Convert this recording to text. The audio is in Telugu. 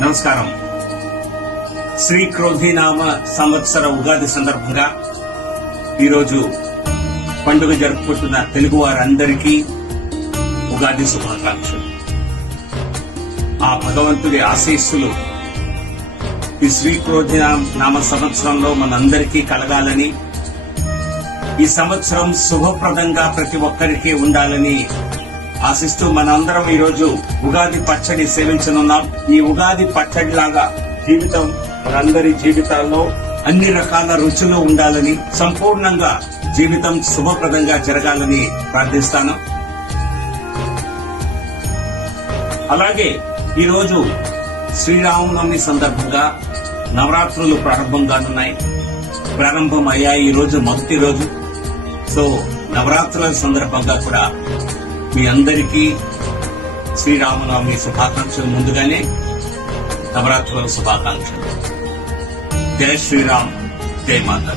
నమస్కారం. శ్రీ క్రోధినామ సంవత్సర ఉగాది సందర్భంగా ఈరోజు పండుగ జరుపుకుంటున్న తెలుగు వారందరికీ ఉగాది శుభాకాంక్షలు. ఆ భగవంతుడి ఆశీస్సులు ఈ శ్రీ క్రోధినామ సంవత్సరంలో మనందరికీ కలగాలని, ఈ సంవత్సరం శుభప్రదంగా ప్రతి ఒక్కరికి ఉండాలని ఆశిస్తూ మనందరం ఈరోజు ఉగాది పచ్చడి సేవించనున్నాం. ఈ ఉగాది పచ్చడి లాగా జీవితం మనందరి జీవితాల్లో అన్ని రకాల రుచులు ఉండాలని, సంపూర్ణంగా జీవితం శుభప్రదంగా జరగాలని ప్రార్థిస్తాను. అలాగే ఈరోజు శ్రీరామనవమి సందర్భంగా నవరాత్రులు ప్రారంభం అయ్యాయి. ఈ రోజు మొదటి రోజు. సో నవరాత్రుల సందర్భంగా కూడా మీ అందరికీ శ్రీరామనవమి శుభాకాంక్షలు. ముందుగానే నవరాత్రుల శుభాకాంక్షలు. జై శ్రీరామ్, జై మాతా.